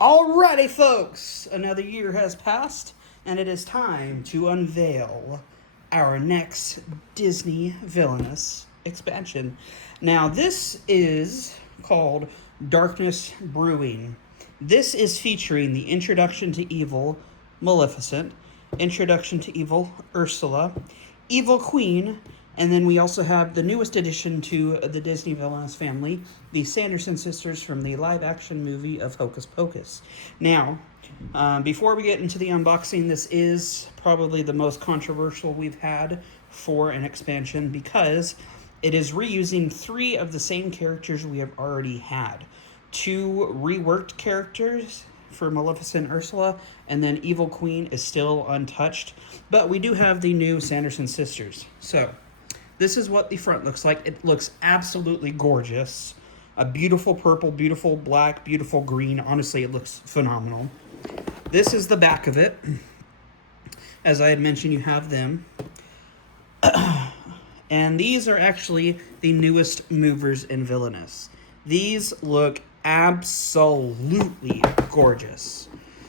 Alrighty, folks, another year has passed, and it is time to unveil our next Disney Villainous expansion. Now, this is called Darkness Brewing. This is featuring the introduction to Evil Maleficent, introduction to Evil Ursula, Evil Queen, and then we also have the newest addition to the Disney Villainous family, the Sanderson sisters from the live-action movie of Hocus Pocus. Now, before we get into the unboxing, this is probably the most controversial we've had for an expansion because it is reusing 3 of the same characters we have already had. 2 reworked characters for Maleficent and Ursula, and then Evil Queen is still untouched. But we do have the new Sanderson sisters. So, this is what the front looks like. It looks absolutely gorgeous. A beautiful purple, beautiful black, beautiful green. Honestly, it looks phenomenal. This is the back of it. As I had mentioned, you have them. And these are actually the newest movers in Villainous. These look absolutely gorgeous.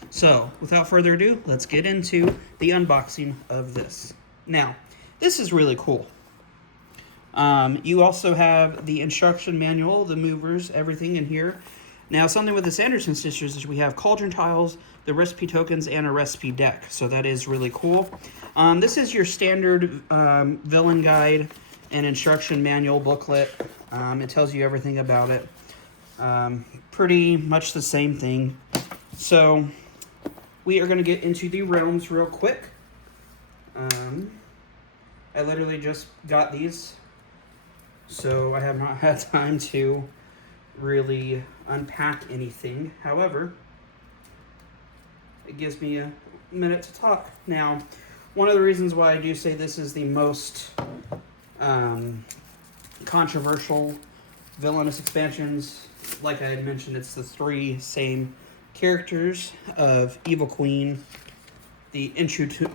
So, without further ado, let's get into the unboxing of this. Now, this is really cool. You also have the instruction manual, the movers, everything in here. Now, something with the Sanderson sisters is we have cauldron tiles, the recipe tokens, and a recipe deck. So that is really cool. This is your standard villain guide and instruction manual booklet. It tells you everything about it. Pretty much the same thing. So we are going to get into the realms real quick. I literally just got these, so I have not had time to really unpack anything. However, it gives me a minute to talk. Now, one of the reasons why I do say this is the most controversial Villainous expansions, like I had mentioned, it's the 3 same characters of Evil Queen, the intro to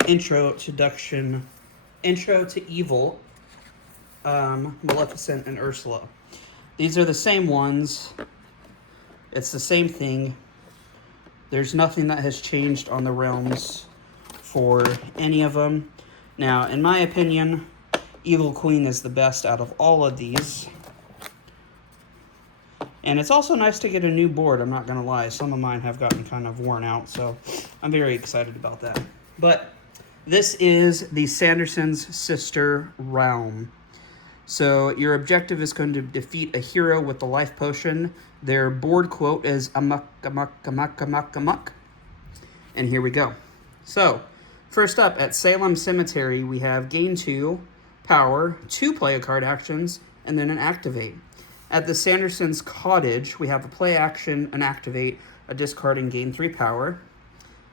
Evil, Maleficent, and Ursula. These are the same ones. It's the same thing. There's nothing that has changed on the realms for any of them. Now, in my opinion, Evil Queen is the best out of all of these. And it's also nice to get a new board, I'm not going to lie. Some of mine have gotten kind of worn out, so I'm very excited about that. But this is the Sanderson's sister realm. So your objective is going to defeat a hero with the life potion. Their board quote is amok, amok, amok, amok, amok. And here we go. So, first up at Salem Cemetery, we have gain 2, power, 2 play a card actions, and then an activate. At the Sanderson's Cottage, we have a play action, an activate, a discard, and gain 3 power.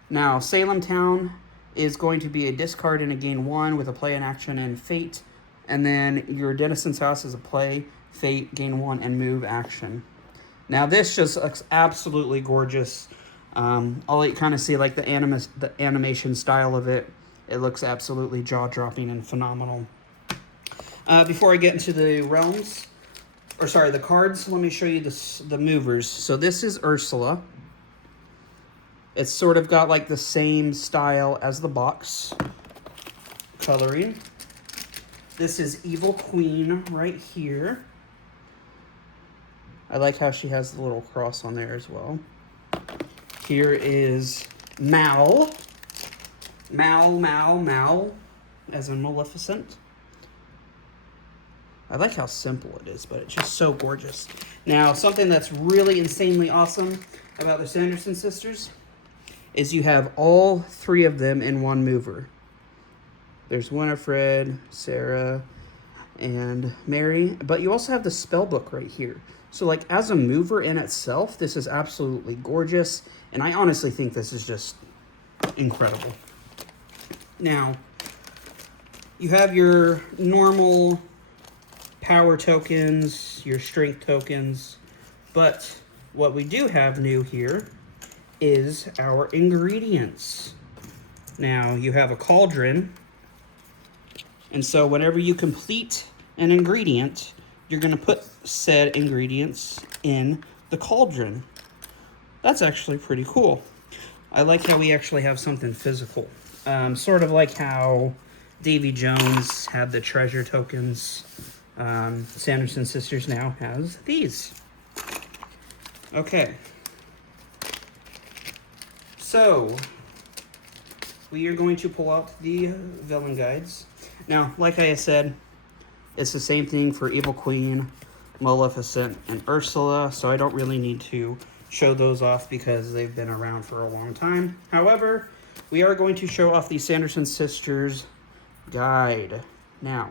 Now, Salem Town is going to be a discard and a gain 1 with a play and action and fate. And then your Dennison's House is a play, fate, gain 1, and move action. Now, this just looks absolutely gorgeous. I'll let you kind of see like the animation style of it. It looks absolutely jaw-dropping and phenomenal. Before I get into the realms, the cards, let me show you the movers. So this is Ursula. It's sort of got like the same style as the box coloring. This is Evil Queen right here. I like how she has the little cross on there as well. Here is Mal. Mal, as in Maleficent. I like how simple it is, but it's just so gorgeous. Now, something that's really insanely awesome about the Sanderson sisters is you have all 3 of them in one mover. There's Winifred, Sarah, and Mary, but you also have the spell book right here. So, like, as a mover in itself, this is absolutely gorgeous, and I honestly think this is just incredible. Now, you have your normal power tokens, your strength tokens, but what we do have new here is our ingredients. Now, you have a cauldron, and so whenever you complete an ingredient, you're going to put said ingredients in the cauldron. That's actually pretty cool. I like how we actually have something physical. Sort of like how Davy Jones had the treasure tokens. Sanderson Sisters now has these. Okay. So, we are going to pull out the villain guides. Now, like I said, it's the same thing for Evil Queen, Maleficent, and Ursula, so I don't really need to show those off because they've been around for a long time. However, we are going to show off the Sanderson Sisters guide. Now,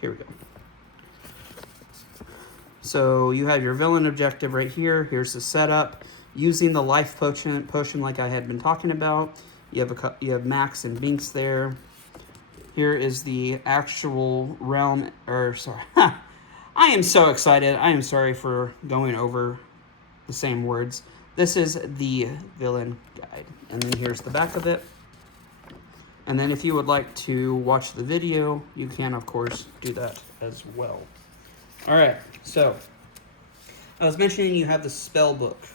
here we go. So you have your villain objective right here. Here's the setup. Using the life potion like I had been talking about. You have Max and Binks there. Here is the actual realm, I am so excited. I am sorry for going over the same words. This is the villain guide. And then here's the back of it. And then if you would like to watch the video, you can, of course, do that as well. All right, so I was mentioning you have the spell book,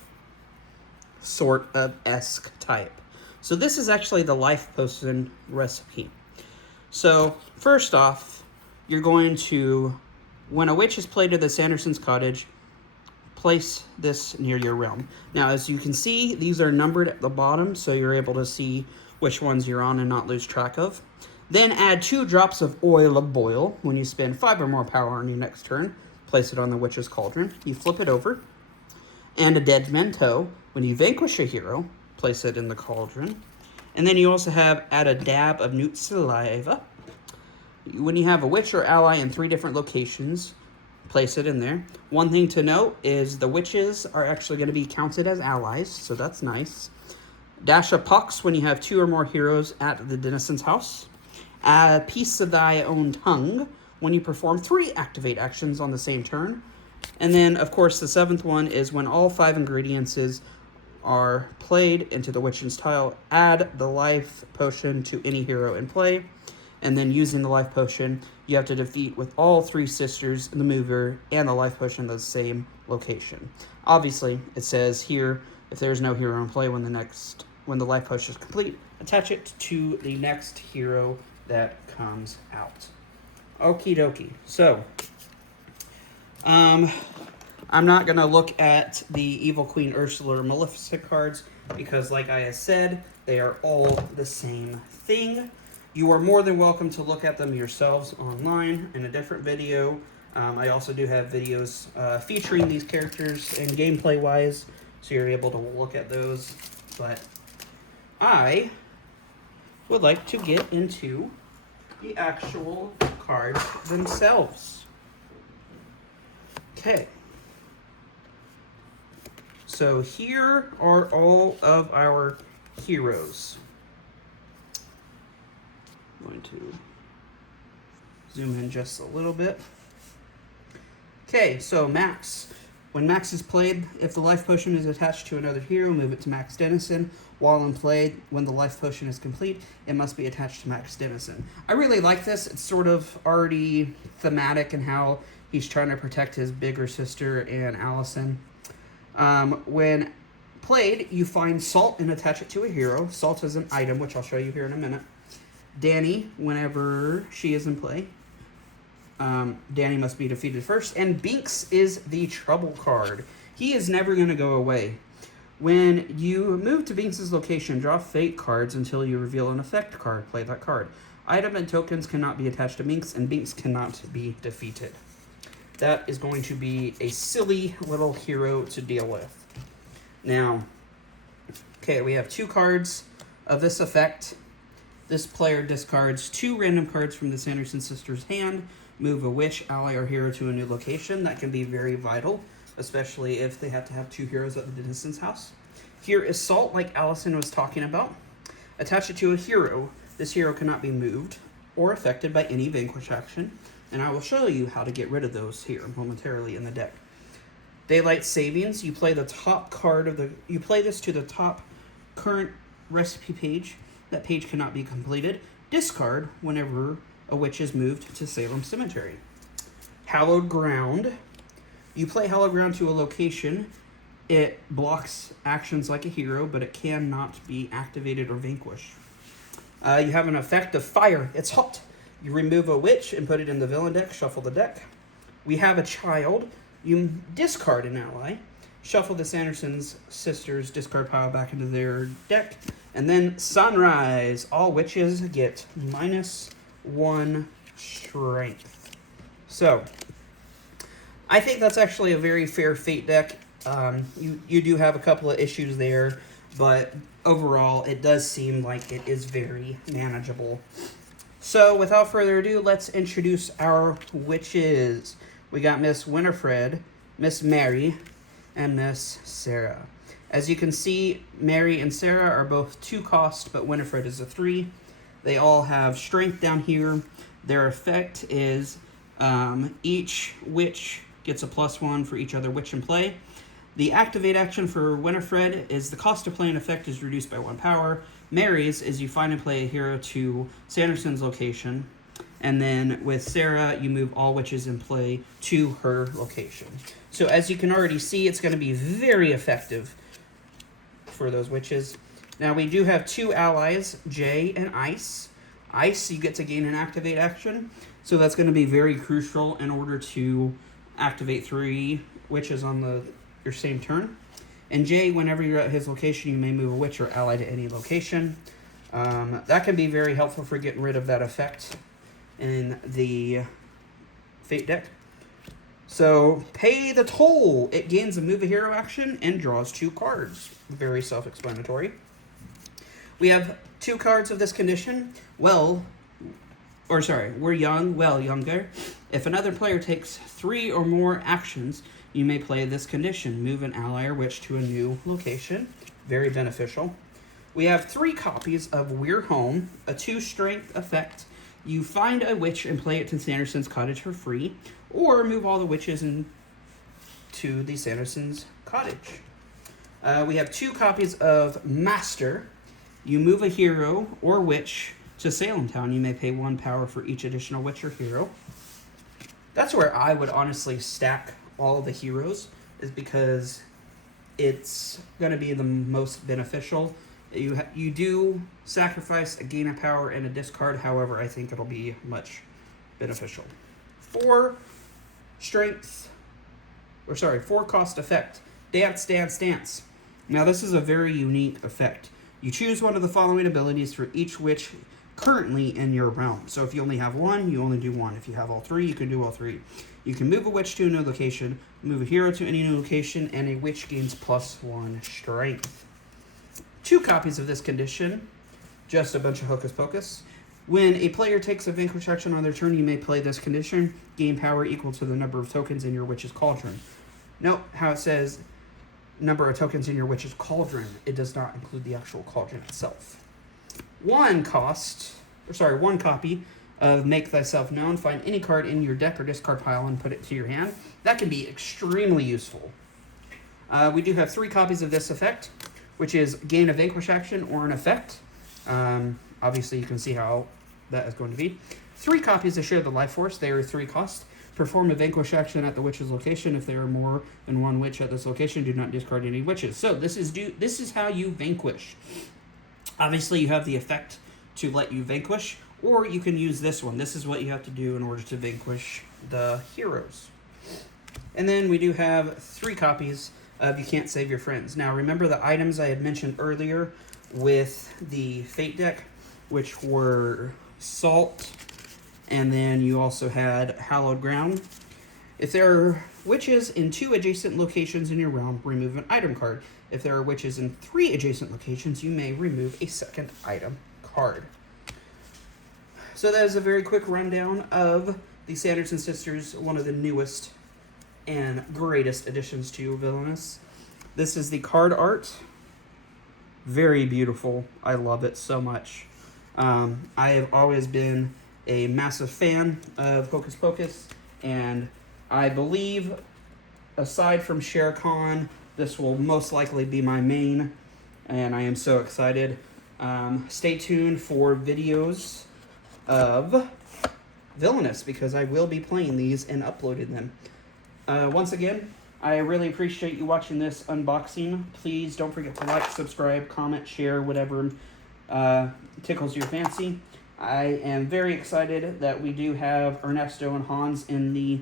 sort of esque type. So this is actually the life potion recipe. So first off, you're going to, when a witch is played at the Sanderson's cottage, place this near your realm. Now, as you can see, these are numbered at the bottom, so you're able to see which ones you're on and not lose track of. Then add 2 drops of oil of boil. When you spend 5 or more power on your next turn, place it on the witch's cauldron. You flip it over. And a dead mento. When you vanquish a hero, place it in the cauldron. And then you also add a dab of newt saliva. When you have a witch or ally in 3 different locations, place it in there. One thing to note is the witches are actually going to be counted as allies, so that's nice. Dash a pox when you have 2 or more heroes at the Denison's house. Add a piece of thy own tongue when you perform 3 activate actions on the same turn. And then, of course, the 7th one is when all 5 ingredients are played into the witch's tile, add the life potion to any hero in play. And then using the life potion, you have to defeat with all 3 sisters, the mover, and the life potion in the same location. Obviously, it says here, if there's no hero in play when the life potion is complete, attach it to the next hero that comes out. Okie dokie. So, I'm not going to look at the Evil Queen Ursula or Maleficent cards because, like I said, they are all the same thing. You are more than welcome to look at them yourselves online in a different video. I also do have videos featuring these characters and gameplay-wise, so you're able to look at those. But I would like to get into the actual cards themselves. Okay. So here are all of our heroes. I'm going to zoom in just a little bit. Okay, so Max. When Max is played, if the life potion is attached to another hero, move it to Max Dennison. While in play, when the life potion is complete, it must be attached to Max Dennison. I really like this. It's sort of already thematic in how he's trying to protect his bigger sister and Allison. When played, you find Salt and attach it to a hero. Salt is an item, which I'll show you here in a minute. Danny, whenever she is in play, Danny must be defeated first. And Binks is the trouble card. He is never going to go away. When you move to Binks' location, draw fate cards until you reveal an effect card. Play that card. Item and tokens cannot be attached to Binks, and Binks cannot be defeated. That is going to be a silly little hero to deal with. Now, okay, we have 2 cards of this effect. This player discards 2 random cards from the Sanderson Sisters' hand. Move a witch, ally, or hero to a new location. That can be very vital, especially if they have to have 2 heroes at the Denison's house. Here is Salt, like Allison was talking about. Attach it to a hero. This hero cannot be moved or affected by any vanquish action, and I will show you how to get rid of those here momentarily in the deck. Daylight Savings. You play the top card of you play this to the top current recipe page. That page cannot be completed. Discard whenever a witch is moved to Salem Cemetery. Hallowed Ground. You play Hallowed Ground to a location. It blocks actions like a hero, but it cannot be activated or vanquished. You have an effect of fire. It's hot. You remove a witch and put it in the villain deck. Shuffle the deck. We have a child. You discard an ally. Shuffle the Sanderson Sisters discard pile back into their deck. And then Sunrise. All witches get -1 strength. So, I think that's actually a very fair Fate deck. You do have a couple of issues there, but overall, it does seem like it is very manageable. So, without further ado, let's introduce our witches. We got Miss Winifred, Miss Mary, and Miss Sarah. As you can see, Mary and Sarah are both 2 cost, but Winifred is a 3. They all have strength down here. Their effect is each witch gets a +1 for each other witch in play. The activate action for Winifred is the cost to play an effect is reduced by 1 power. Mary's is you find and play a hero to Sanderson's location. And then with Sarah, you move all witches in play to her location. So as you can already see, it's going to be very effective for those witches. Now we do have 2 allies, Jay and Ice. Ice, you get to gain an activate action. So that's going to be very crucial in order to activate 3 witches on your same turn. And Jay, whenever you're at his location, you may move a witch or ally to any location. That can be very helpful for getting rid of that effect in the Fate deck. So, pay the toll. It gains a move a hero action and draws 2 cards. Very self-explanatory. We have 2 cards of this condition. We're young, well, younger. If another player takes 3 or more actions, you may play this condition. Move an ally or witch to a new location. Very beneficial. We have 3 copies of We're Home, a 2 strength effect. You find a witch and play it to Sanderson's cottage for free, or move all the witches into the Sanderson's cottage. We have 2 copies of Master. You move a hero or witch to Salem Town. You may pay 1 power for each additional witch or hero. That's where I would honestly stack all the heroes, is because it's going to be the most beneficial. You do sacrifice a gain of power and a discard. However, I think it'll be much beneficial. 4 cost effect. Dance, dance, dance. Now this is a very unique effect. You choose one of the following abilities for each witch currently in your realm. So if you only have 1, you only do 1. If you have all 3, you can do all 3. You can move a witch to a new location, move a hero to any new location, and a witch gains +1 strength. 2 copies of this condition, just a bunch of Hocus Pocus. When a player takes a vanquish action on their turn, you may play this condition. Gain power equal to the number of tokens in your witch's cauldron. Note how it says number of tokens in your witch's cauldron. It does not include the actual cauldron itself. 1 copy of Make Thyself Known. Find any card in your deck or discard pile and put it to your hand. That can be extremely useful. We do have 3 copies of this effect, which is gain a vanquish action or an effect. Obviously, you can see how that is going to be. 3 copies of Share the Life Force. They are 3 cost. Perform a vanquish action at the witch's location. If there are more than 1 witch at this location, do not discard any witches. So this is how you vanquish. Obviously, you have the effect to let you vanquish, or you can use this one. This is what you have to do in order to vanquish the heroes. And then we do have 3 copies of You Can't Save Your Friends. Now, remember the items I had mentioned earlier with the Fate deck, which were Salt, and then you also had Hallowed Ground. If there are witches in 2 adjacent locations in your realm, remove an item card. If there are witches in 3 adjacent locations, you may remove a second item card. So that is a very quick rundown of the Sanderson Sisters, one of the newest and greatest additions to Villainous. This is the card art. Very beautiful. I love it so much. I have always been a massive fan of Hocus Pocus, and I believe, aside from Shere Khan, this will most likely be my main, and I am so excited. Stay tuned for videos of Villainous, because I will be playing these and uploading them. once again, I really appreciate you watching this unboxing. Please don't forget to like, subscribe, comment, share, whatever tickles your fancy. I am very excited that we do have Ernesto and Hans in the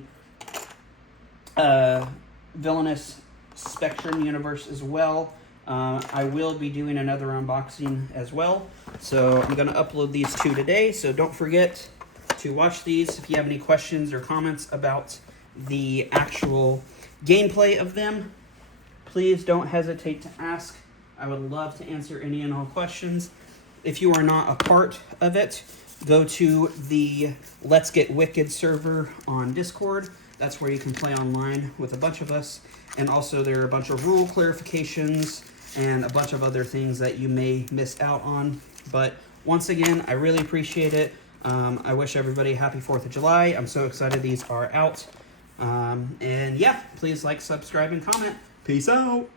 Villainous Spectrum universe as well. I will be doing another unboxing as well. So I'm going to upload these 2 today. So don't forget to watch these. If you have any questions or comments about the actual gameplay of them, please don't hesitate to ask. I would love to answer any and all questions. If you are not a part of it, go to the Let's Get Wicked server on Discord. That's where you can play online with a bunch of us. And also there are a bunch of rule clarifications and a bunch of other things that you may miss out on. But once again, I really appreciate it. I wish everybody a happy 4th of July. I'm so excited these are out. And yeah, please like, subscribe, and comment. Peace out.